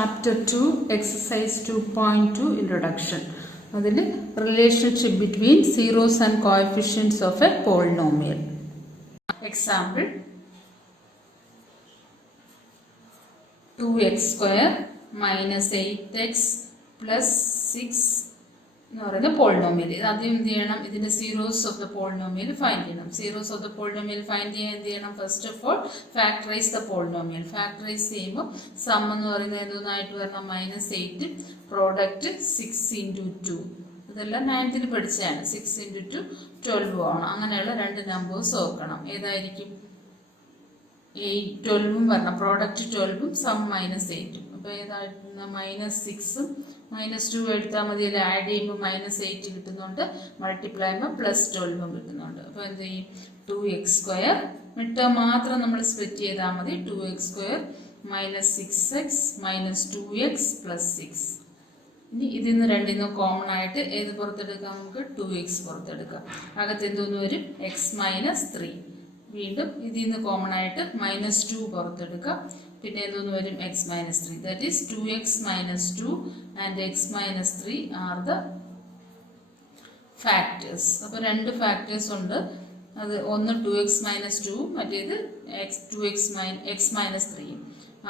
Chapter 2, Exercise 2.2, Introduction. അതിൽ relationship between zeros and coefficients of a polynomial. Example, 2x square minus 8x plus 6 എന്ന് പറയുന്ന polynomial. ആദ്യം എന്ത് ചെയ്യണം, ഇതിൻ്റെ zeros of the polynomial find ചെയ്യണം. Zeros of the polynomial find ചെയ്യാൻ എന്ത് ചെയ്യണം? First of all factorise the polynomial. Factorise ചെയ്യുമ്പോൾ സം എന്ന് പറയുന്നത് എന്തോന്നായിട്ട് വരണം? -8, പ്രോഡക്റ്റ് 6 × 2. ഇതെല്ലാം 9th പഠിച്ചതാണ്. 6 × 2 12 ആണ്. അങ്ങനെയുള്ള രണ്ട് നമ്പേഴ്സ് ഓർക്കണം. ഏതായിരിക്കും? 12ഉം വരണം, പ്രോഡക്റ്റ് 12ഉം സം -8ഉം. അപ്പോൾ ഏതായിട്ട് -6ഉം -2 എടുത്താൽ മതി. അതിൽ ആഡ് ചെയ്യുമ്പോൾ -8 കിട്ടുന്നുണ്ട്, മൾട്ടിപ്ലൈ ചെയ്യുമ്പോൾ +12ഉം കിട്ടുന്നുണ്ട്. അപ്പോൾ എന്ത് ചെയ്യും? 2x² മിഡ് മാത്രം നമ്മൾ സ്പ്ലിറ്റ് ചെയ്താൽ മതി. 2x² -6x -2x + 6. ഇനി ഇതിൽ നിന്ന് രണ്ടിൽ നിന്ന് കോമൺ ആയിട്ട് ഏത് പുറത്തെടുക്കാം? നമുക്ക് 2x പുറത്തെടുക്കാം. അകത്ത് എന്തോന്ന് വരും? x - 3. വീണ്ടും ഇതിൽ നിന്ന് കോമൺ ആയിട്ട് -2 പുറത്തെടുക്കാം. പിന്നെ എന്തോന്ന് വരും? x - 3. That is 2x - 2 and x - 3 are the factors. അപ്പോൾ രണ്ട് ഫാക്ടേഴ്സ് ഉണ്ട്. അത് ഒന്ന് 2x - 2, മറ്റേത് x - 3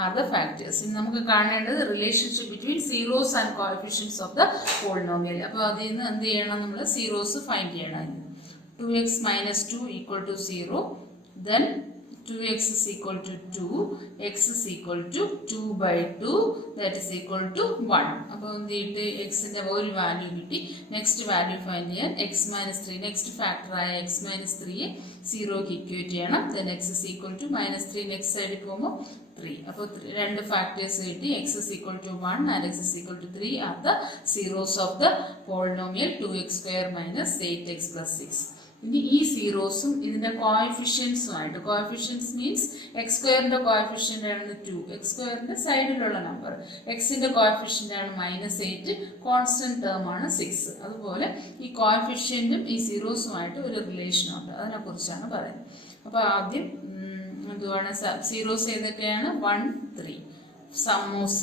ആർ ദ ഫാക്ടേഴ്സ്. ഇനി നമുക്ക് കാണേണ്ടത് relationship between zeros and coefficients of the polynomial. അപ്പോൾ അതിൽ നിന്ന് എന്ത് ചെയ്യണം? നമ്മൾ സീറോസ് ഫൈൻഡ് ചെയ്യണം. 2x - 2 = 0. Then 2x is equal to 2, x is equal to 2/2, that is equal to 1. അപ്പോൾ എന്ത് ചെയ്തിട്ട് എക്സിൻ്റെ ഒരു വാല്യൂ കിട്ടി. നെക്സ്റ്റ് വാല്യൂ ഫൈൻഡ് ചെയ്യാൻ x - 3, നെക്സ്റ്റ് ഫാക്ടറായ x - 3യെ 0ക്ക് ഇക്വേറ്റ് ചെയ്യണം. Then x is equal to -3 next സൈഡിൽ പോകുമ്പോൾ 3. അപ്പോൾ രണ്ട് ഫാക്ടേഴ്സ് കിട്ടി. x is equal to 1 and x is equal to 3 are the zeros of the polynomial 2x² - 8x + 6. ഇനി ഈ സീറോസും ഇതിൻ്റെ കോഎഫിഷ്യൻസുമായിട്ട്, കോഎഫിഷ്യൻസ് മീൻസ് x² കോഎഫിഷ്യൻ്റ് ആണ് 2, x² സൈഡിലുള്ള നമ്പർ, എക്സിൻ്റെ കോഎഫിഷ്യൻ്റ് ആണ് -8, കോൺസ്റ്റന്റ് ടേം ആണ് 6. അതുപോലെ ഈ കോഎഫിഷ്യൻറ്റും ഈ സീറോസുമായിട്ട് ഒരു റിലേഷനുണ്ട്. അതിനെക്കുറിച്ചാണ് പറയുന്നത്. അപ്പോൾ ആദ്യം എന്തുവാണ്? സീറോസ് ഏതൊക്കെയാണ്? 1, 3. Sum of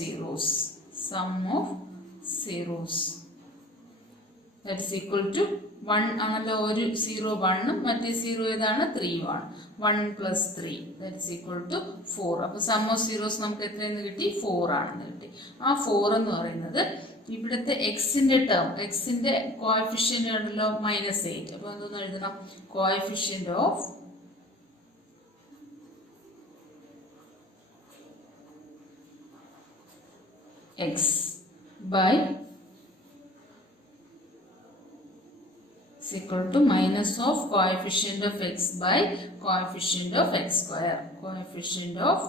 zeros that is equal to 1 ആണല്ലോ. ഒരു 0 1ഉം മറ്റേ 0 ഏതാണ്? 3ഉം ആണ്. 1 + 3 that is equal to 4. അപ്പോൾ സം ഓഫ് സീറോസ് നമുക്ക് എത്രയെന്ന് കിട്ടി? 4 ആണെന്ന് കിട്ടി. ആ 4 എന്ന് പറയുന്നത് ഇവിടുത്തെ എക്സിൻ്റെ ടേം, എക്സിൻ്റെ കോഎഫിഷ്യൻ്റ് ആണല്ലോ -8. അപ്പോൾ എന്തോന്ന് എഴുതണം? Coefficient of x by is equal to minus of coefficient of x by coefficient of x². Coefficient of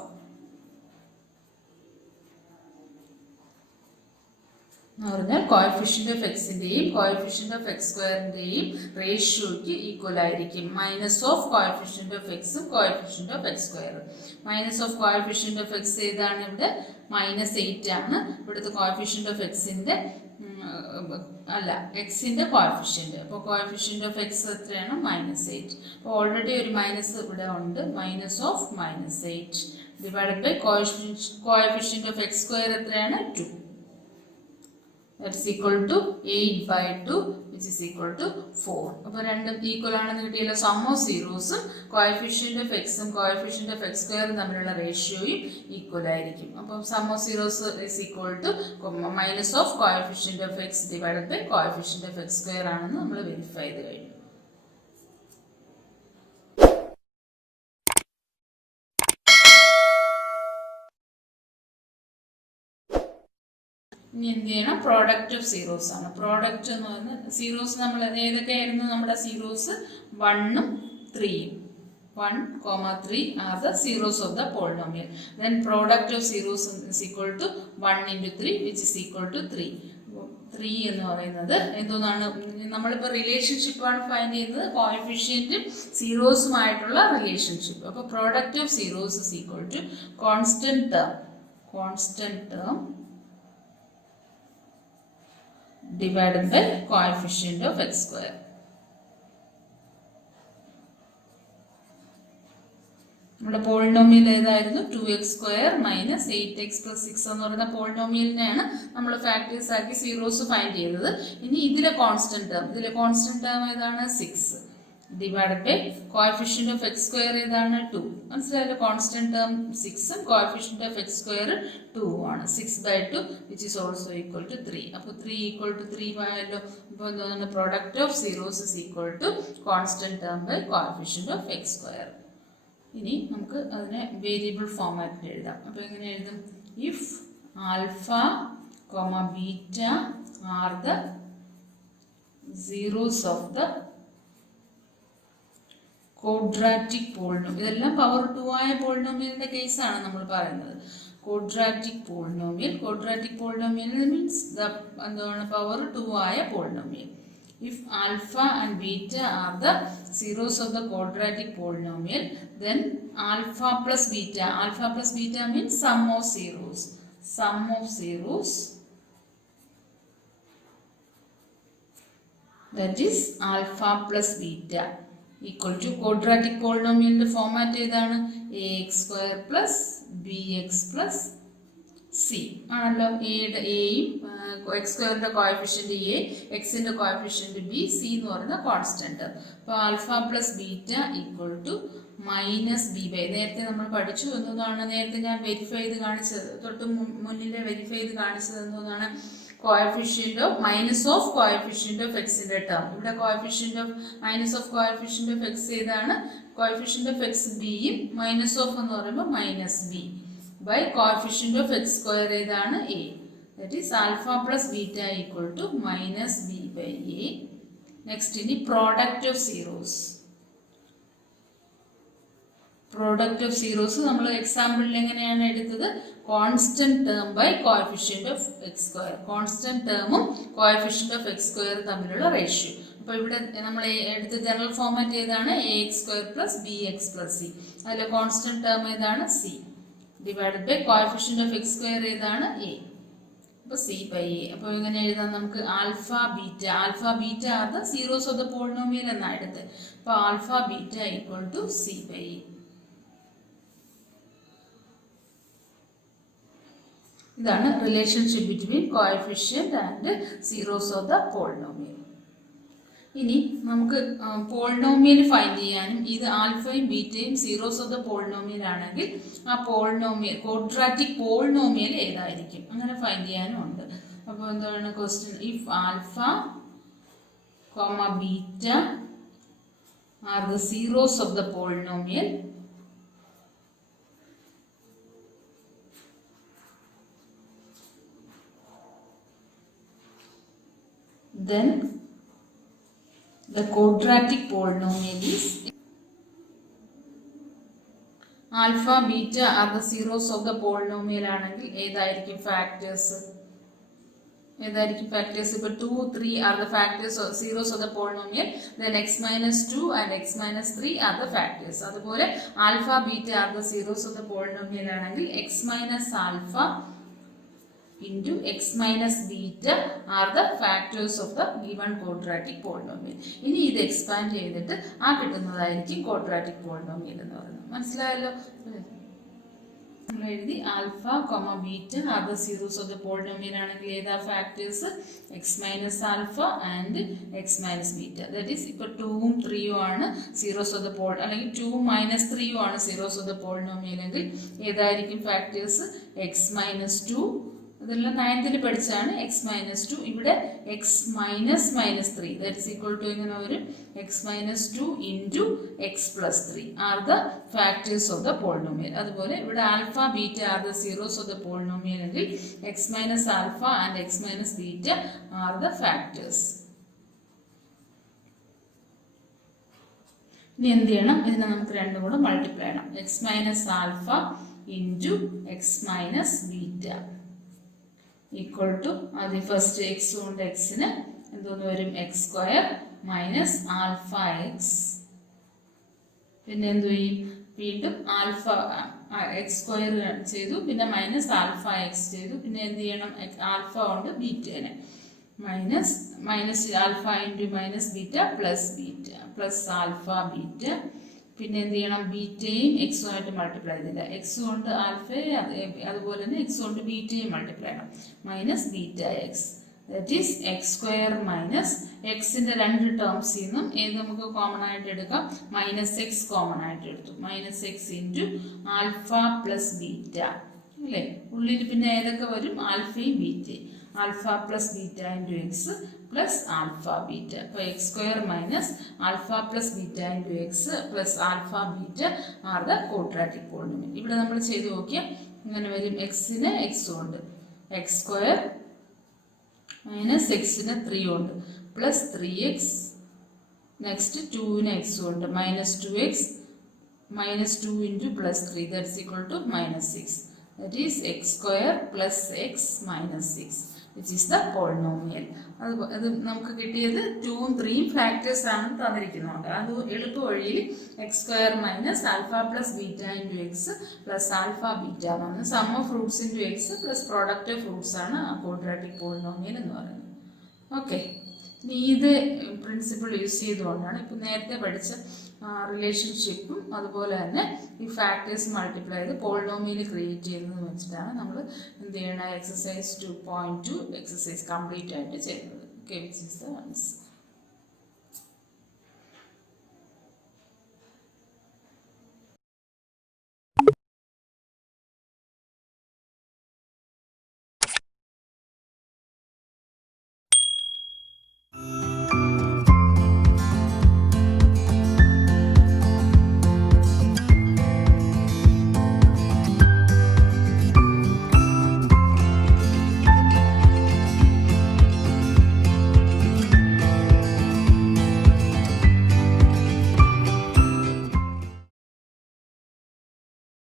എന്ന് പറഞ്ഞാൽ കോഎഫിഷ്യൻ്റ് ഓഫ് എക്സിൻ്റെയും കോഎഫിഷ്യൻ്റ് ഓഫ് x²ൻ്റെയും റേഷ്യോയ്ക്ക് ഈക്വൽ ആയിരിക്കും. മൈനസ് ഓഫ് കോഎഫിഷ്യൻ്റ് ഓഫ് എക്സും coefficient of x². Minus of coefficient of x ഏതാണ്? ഇവിടെ -8 ആണ്. ഇവിടുത്തെ കോഎഫിഷ്യൻ്റ് ഓഫ് എക്സിൻ്റെ അല്ല, എക്സിൻ്റെ കോഎഫിഷ്യൻ്റ്. അപ്പോൾ കോഎഫിഷ്യൻ്റ് ഓഫ് എക്സ് എത്രയാണ്? -8. അപ്പോൾ ഓൾറെഡി ഒരു മൈനസ് ഇവിടെ ഉണ്ട്. Minus of -8 divided by coefficient of x² എത്രയാണ്? 2. that is equal to 8/2 which is equal to 4. അപ്പോൾ രണ്ടും ഈക്വൽ ആണെന്ന് കിട്ടിയല്ലോ. സം ഓഫ് സീറോസും കോഎഫിഷ്യൻ്റ് ഓഫ് എക്സും കോഎഫിഷ്യൻ്റ് ഓഫ് x² തമ്മിലുള്ള റേഷ്യോയും ഈക്വൽ ആയിരിക്കും. അപ്പം sum of zeros is equal to minus of coefficient of x divided by coefficient of x² ആണെന്ന് നമ്മൾ വെരിഫൈ ചെയ്ത് കഴിഞ്ഞു. ഇനി എന്ത് ചെയ്യണം? പ്രോഡക്റ്റ് ഓഫ് സീറോസ് ആണ്. പ്രോഡക്റ്റ് എന്ന് പറയുന്നത് സീറോസ് നമ്മൾ ഏതൊക്കെയായിരുന്നു? നമ്മുടെ സീറോസ് 1ഉം 3ഉം. 1, 3 are the zeros of the polynomial. Then product of zeros is equal to 1 × 3 which is equal to 3. 3 എന്ന് പറയുന്നത് എന്തോന്നാണ്? നമ്മളിപ്പോൾ റിലേഷൻഷിപ്പാണ് ഫൈൻഡ് ചെയ്യുന്നത്, കോഎഫിഷ്യൻറ്റും സീറോസുമായിട്ടുള്ള റിലേഷൻഷിപ്പ്. അപ്പോൾ product of zeros is equal to constant term divided by coefficient of x². നമ്മുടെ പോളിനോമിയൽ ഏതായിരുന്നു? 2x² മൈനസ് 8x പ്ലസ് 6 എന്ന് പറയുന്ന പോളിനോമിയലിനെയാണ് നമ്മൾ ഫാക്ടേഴ്സ് ആക്കി സീറോസ് ഫൈൻഡ് ചെയ്തത്. ഇനി ഇതിലെ കോൺസ്റ്റന്റ് ടേം ഏതാണ്? 6 divided by coefficient of x² ഏതാണ്? 2. മനസ്സിലായല്ലോ? കോൺസ്റ്റന്റ് ടേം 6ഉം കോഎഫിഷ്യന്റ് ഓഫ് x² 2 ആണ്. 6/2 which is also equal to 3. അപ്പോൾ 3 equal to 3 ആയല്ലോ. അപ്പോൾ എന്താണ്? Product of zeros is equal to constant term by coefficient of x². ഇനി നമുക്ക് അതിനെ വേരിയബിൾ ഫോമാറ്റിൽ എഴുതാം. അപ്പോൾ എങ്ങനെ എഴുതും? If alpha beta are the zeros of the quadratic polynomial. ഇതെല്ലാം പവർ 2 ആയ പോളിനോമിയലിന്റെ കേസാണ് നമ്മൾ പറയുന്നത്. ക്വാഡ്രാറ്റിക് പോളിനോമിയൽ മീൻസ് എന്താണ്? പവർ 2 ആയ polynomial. If alpha and beta are the zeros of the quadratic polynomial, then alpha plus beta means sum of zeros, that is alpha plus beta equal to quadratic polynomial format ഏതാണ്? ax² plus bx plus c ആണല്ലോ. എയും x² coefficient a, x coefficient b, c എന്ന് പറയുന്ന constant. അപ്പോൾ alpha plus beta equal to minus B by, നേരത്തെ നമ്മൾ പഠിച്ചു എന്നതാണ്. നേരത്തെ ഞാൻ വെരിഫൈ ചെയ്ത് കാണിച്ചത്, തൊട്ട് മുന്നിലെ വെരിഫൈ ചെയ്ത് കാണിച്ചത് എന്നതാണ്? Coefficient of minus of coefficient of എക്സിന്റെ ടേം. ഇവിടെ coefficient of minus of coefficient of x ഏതാണ്? കോഎഫിഷ്യന്റ് ഓഫ് എക്സ് ബിയും മൈനസ് ഓഫ് എന്ന് പറയുമ്പോൾ minus B by coefficient of x² ഏതാണ്? a. That is alpha plus beta equal to minus b by a. Next ഇനി product of zeros നമ്മൾ എക്സാമ്പിളിൽ എങ്ങനെയാണ് എടുത്തത്? Constant term by coefficient of x². Constant ടേമും coefficient of x² തമ്മിലുള്ള ratio. അപ്പോൾ ഇവിടെ നമ്മൾ എടുത്ത ജനറൽ ഫോമാറ്റ് ഏതാണ്? ax² plus bx plus c. അതിലെ കോൺസ്റ്റന്റ് ടേം ഏതാണ്? c divided by coefficient of x² ഏതാണ്? a. അപ്പോൾ c by a. അപ്പോൾ ഇങ്ങനെ എഴുതാം നമുക്ക്? Alpha beta are the zeros of the polynomial എന്നാണ് എടുത്തത്. അപ്പോൾ alpha beta equal to c by a. ഇതാണ് relationship between coefficient and zeros of the polynomial. ഇനി നമുക്ക് പോളിനോമിയൽ ഫൈൻഡ് ചെയ്യാനും, ഇത് ആൽഫയും ബീറ്റയും സീറോസ് ഓഫ് ദ പോളിനോമിയൽ ആണെങ്കിൽ ആ പോളിനോമിയൽ ക്വാഡ്രാറ്റിക് പോളിനോമിയൽ ഏതായിരിക്കും അങ്ങനെ ഫൈൻഡ് ചെയ്യാനും ഉണ്ട്. അപ്പോൾ എന്താണ് question? If alpha beta are the zeros of the polynomial, then the quadratic polynomial is alpha beta are the zeros of the polynomial ആണെങ്കിൽ ഏതായിരിക്കും ഫാക്ടേഴ്സ്? ഇപ്പോൾ 2, 3 are the factors of zeros of the polynomial, then x minus 2 and x minus 3 are the factors. അതുപോലെ alpha beta are the zeros of the polynomial ആണെങ്കിൽ x minus alpha into x minus beta are the factors of the given quadratic polynomial. ഇനി ഇത് expand ചെയ്തിട്ട് ആ കിട്ടുന്നതായിരിക്കും quadratic polynomial എന്ന് പറയുന്നത്. മനസ്സിലായല്ലോ? നമ്മൾ എഴുതി alpha beta are the zeros of the polynomial ആണെങ്കിൽ ഏതാ factors? X minus alpha and x minus beta. That is ഇപ്പോൾ 2ഉം 3ഉം ആണ് സീറോസ് ഓഫ് ദ അല്ലെങ്കിൽ 2 മൈനസ് 3ഉം ആണ് സീറോസ് ഓഫ് ദ പോളിനോമിയൽ എങ്കിൽ ഏതായിരിക്കും ഫാക്ടേഴ്സ്? എക്സ് മൈനസ് 2, ഇതെല്ലാം 9th പഠിച്ചാണ്. എക്സ് മൈനസ് 2, ഇവിടെ x minus 3, that is equal to എങ്ങനെ വരും? X minus 2 into x plus 3 are the factors of the polynomial. അതുപോലെ ഇവിടെ alpha beta are the zeros of the polynomial എങ്കിൽ x minus alpha and x minus beta are the factors. ഇനി എന്ത് ചെയ്യണം? ഇതിനെ നമുക്ക് രണ്ടും കൂടെ മൾട്ടിപ്ലൈ ചെയ്യണം. X minus alpha into x minus beta equal to ആദ്യം ഫസ്റ്റ് എക്സ് കൊണ്ട് എക്സിന് എന്തോന്ന് വരും? X square minus alpha X, പിന്നെ എന്തു ചെയ്യും? വീണ്ടും ആൽഫ എക്സ് സ്ക്വയർ ചെയ്തു, പിന്നെ മൈനസ് ആൽഫ എക്സ് ചെയ്തു, പിന്നെ എന്ത് ചെയ്യണം? ആൽഫ കൊണ്ട് ബീറ്റേനെ minus alpha into minus beta plus alpha beta പിന്നെ എന്ത് ചെയ്യണം, ബീറ്റയും എക്സുമായിട്ട് മൾട്ടിപ്ലൈ ചെയ്തില്ല. എക്സ് കൊണ്ട് ആൽഫയെ അതുപോലെ തന്നെ എക്സ് കൊണ്ട് ബീറ്റയും മൾട്ടിപ്ലൈ ചെയ്യണം. Minus beta X, that is X square minus എക്സിൻ്റെ രണ്ട് ടേംസിൽ നിന്നും ഏത് നമുക്ക് കോമൺ ആയിട്ട് എടുക്കാം, മൈനസ് എക്സ് കോമൺ ആയിട്ട് എടുത്തു. Minus x into alpha plus beta അല്ലേ. ഉള്ളിൽ പിന്നെ ഏതൊക്കെ വരും, ആൽഫയും ബീറ്റയും. Alpha plus beta into x plus alpha beta. അപ്പോൾ x square minus alpha plus beta into x plus alpha beta are the quadratic polynomial. ഇവിടെ നമ്മൾ ചെയ്ത് നോക്കിയാൽ ഇങ്ങനെ വരും. എക്സിന് എക്സ് കൊണ്ട് എക്സ് സ്ക്വയർ മൈനസ് എക്സിന് 3 കൊണ്ട് പ്ലസ് 3x, നെക്സ്റ്റ് 2ന് എക്സ് കൊണ്ട് minus 2x minus 2 into plus 3, that's equal to minus 6. That is x square plus x minus 6, which is the polynomial. അത് നമുക്ക് കിട്ടിയത് 2ഉം 3ഉം ഫാക്ടേഴ്സ് ആണ് തന്നിരിക്കുന്നുണ്ട്. അത് എളുപ്പ വഴിയിൽ x square minus alpha plus beta into x plus alpha beta എന്ന് sum of fruits into x plus product of fruits ആണ് quadratic polynomial എന്ന് പറയുന്നത്. ഓക്കെ, ഇനി ഇത് പ്രിൻസിപ്പിൾ യൂസ് ചെയ്തുകൊണ്ടാണ് ഇപ്പോൾ നേരത്തെ പഠിച്ച റിലേഷൻഷിപ്പും അതുപോലെ തന്നെ ഈ ഫാക്ടേഴ്സ് മൾട്ടിപ്ലൈ ചെയ്ത് പോളിനോമിയൽ ക്രിയേറ്റ് ചെയ്യുന്നത് വെച്ചിട്ടാണ് നമ്മൾ എന്ത് ചെയ്യണം, എക്സസൈസ് 2.2 എക്സസൈസ് കംപ്ലീറ്റ് ആയിട്ട് ചെയ്യുന്നത്. Okay, which is the answer.